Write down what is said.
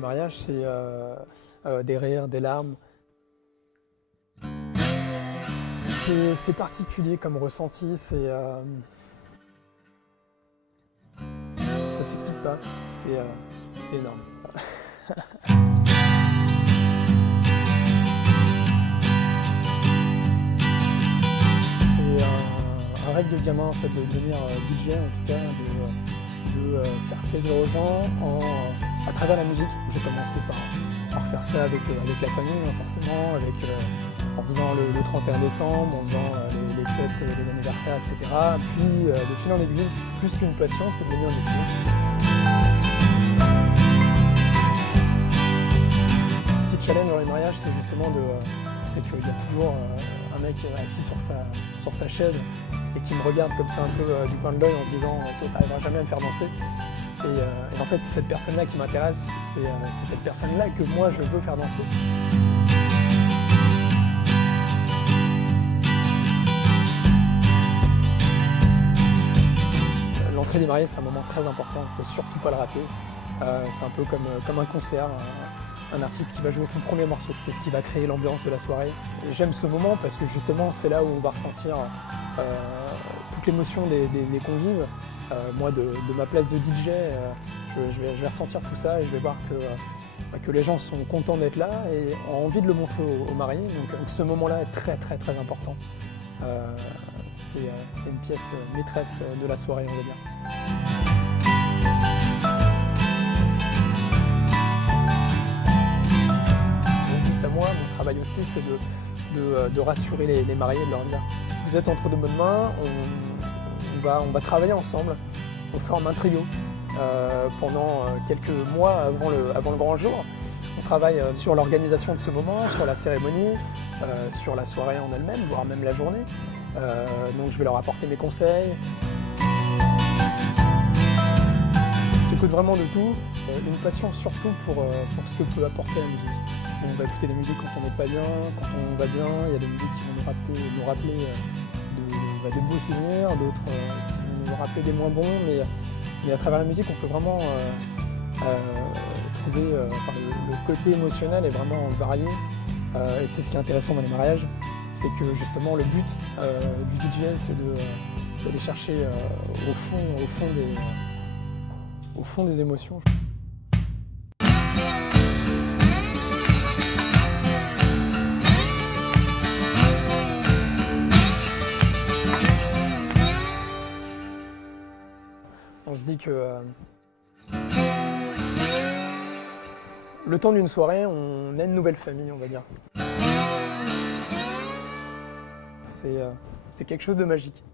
mariage, c'est des rires, des larmes. C'est particulier comme ressenti, ça s'explique pas, c'est énorme. C'est un rêve de gamin en fait, de devenir DJ en tout cas, de faire plaisir aux gens à travers la musique. J'ai commencé par faire ça avec la famille, hein, forcément, en faisant le 31 décembre, en faisant les fêtes, les anniversaires, etc. Puis de fil en aiguille, plus qu'une passion, c'est devenu un métier. Le petit challenge dans les mariages, c'est justement c'est qu'il y a toujours un mec assis sur sa chaise et qui me regarde comme ça un peu du coin de l'œil en se disant « toi t'arriveras jamais à me faire danser ». Et en fait, c'est cette personne-là qui m'intéresse, c'est cette personne-là que moi je veux faire danser. L'entrée des mariés, c'est un moment très important, il ne faut surtout pas le rater. C'est un peu comme un concert, un artiste qui va jouer son premier morceau, c'est ce qui va créer l'ambiance de la soirée. J'aime ce moment parce que justement, c'est là où on va ressentir toute l'émotion des convives. Moi, de ma place de DJ, je vais ressentir tout ça et je vais voir que les gens sont contents d'être là et ont envie de le montrer aux mariés. Donc ce moment-là est très très très important. C'est une pièce maîtresse de la soirée, on va dire. Mon but à moi, mon travail aussi, c'est de rassurer les mariés, de leur dire « Vous êtes entre de bonnes mains, on va travailler ensemble, on forme un trio pendant quelques mois avant le grand jour. On travaille sur l'organisation de ce moment, sur la cérémonie, sur la soirée en elle-même, voire même la journée. Donc je vais leur apporter mes conseils. J'écoute vraiment de tout, une passion surtout pour ce que peut apporter la musique. On va écouter des musiques quand on n'est pas bien, quand on va bien, il y a des musiques qui vont nous rappeler de beaux souvenirs, d'autres qui vont nous rappeler des moins bons, mais à travers la musique on peut vraiment trouver, le côté émotionnel est vraiment varié, et c'est ce qui est intéressant dans les mariages, c'est que justement le but du DJ c'est d'aller chercher au fond des émotions. On se dit que le temps d'une soirée, on a une nouvelle famille, on va dire. C'est quelque chose de magique.